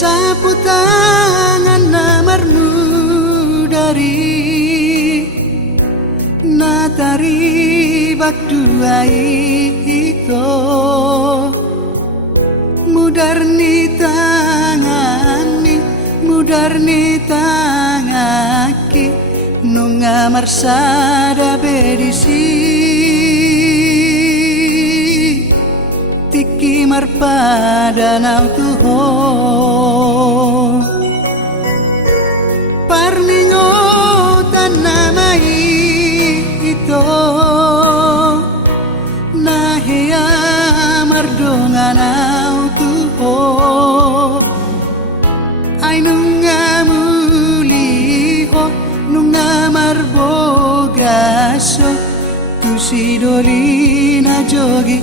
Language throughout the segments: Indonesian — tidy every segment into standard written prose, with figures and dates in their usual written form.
Sapu tangan namarnu dari natari bakduai itu mudarni tangaki nungamar sada bedisi tiki marpada nau tuho parningo tanamai ito nahia mardonganau tuho ay nungamuliho nungamarbogaso tu sidolina jogi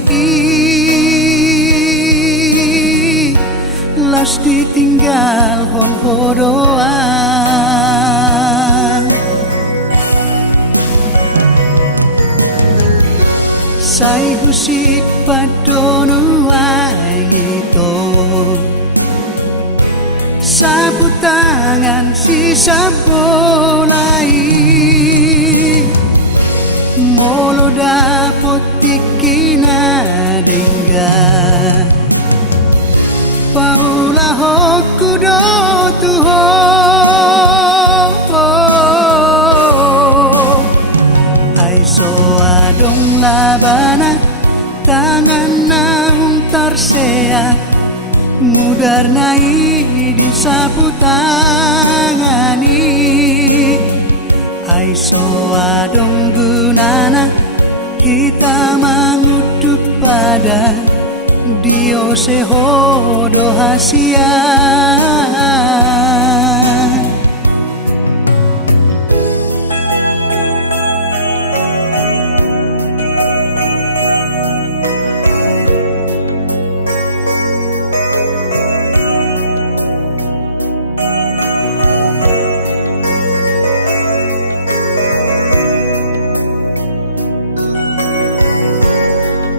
las ditinggal hon hodoan sai husik padono ito sapu tangan sisa bolai molo dapot tikina dengga paula hokudo tuho ay so adong labana tangan naung tarsea mudarnai di sapu tangani ay so adong gunana kita mengutuk pada Dio sehodo hasia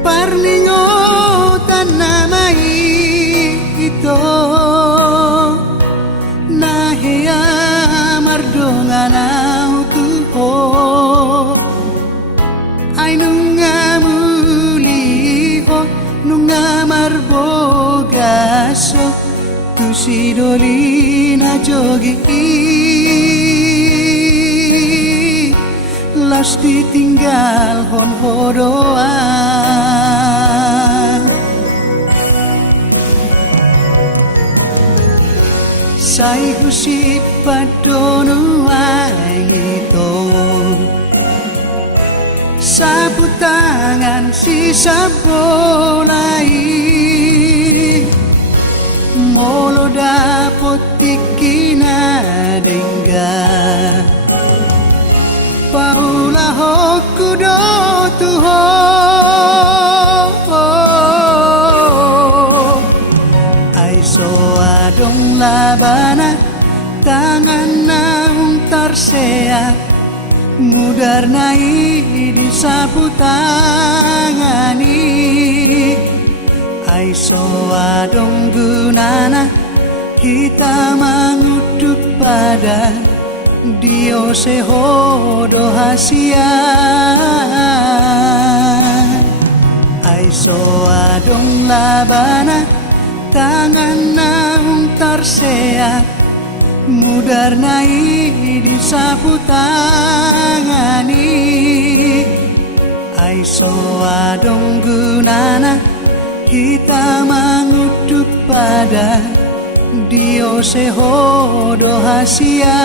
parningo tanamai ito nahia mardonganau tuho ay nungamuliho nungamarbogaso tu sidolina jogi las ditinggal hon hodoan sai husik padono ito sapu tangan sisa bolai molo dapot tikina dengga paula hokudo tuho ay so adong labana tangan naung tarsea mudarnai di sapu tangani ay so adong gunana kita mengutuk pada Dio sehodo hasia ay so adong labana tangan naung tarsea mudarnai di sapu tangani ay so adong gunana kita mengutuk pada Dio sehodo hasia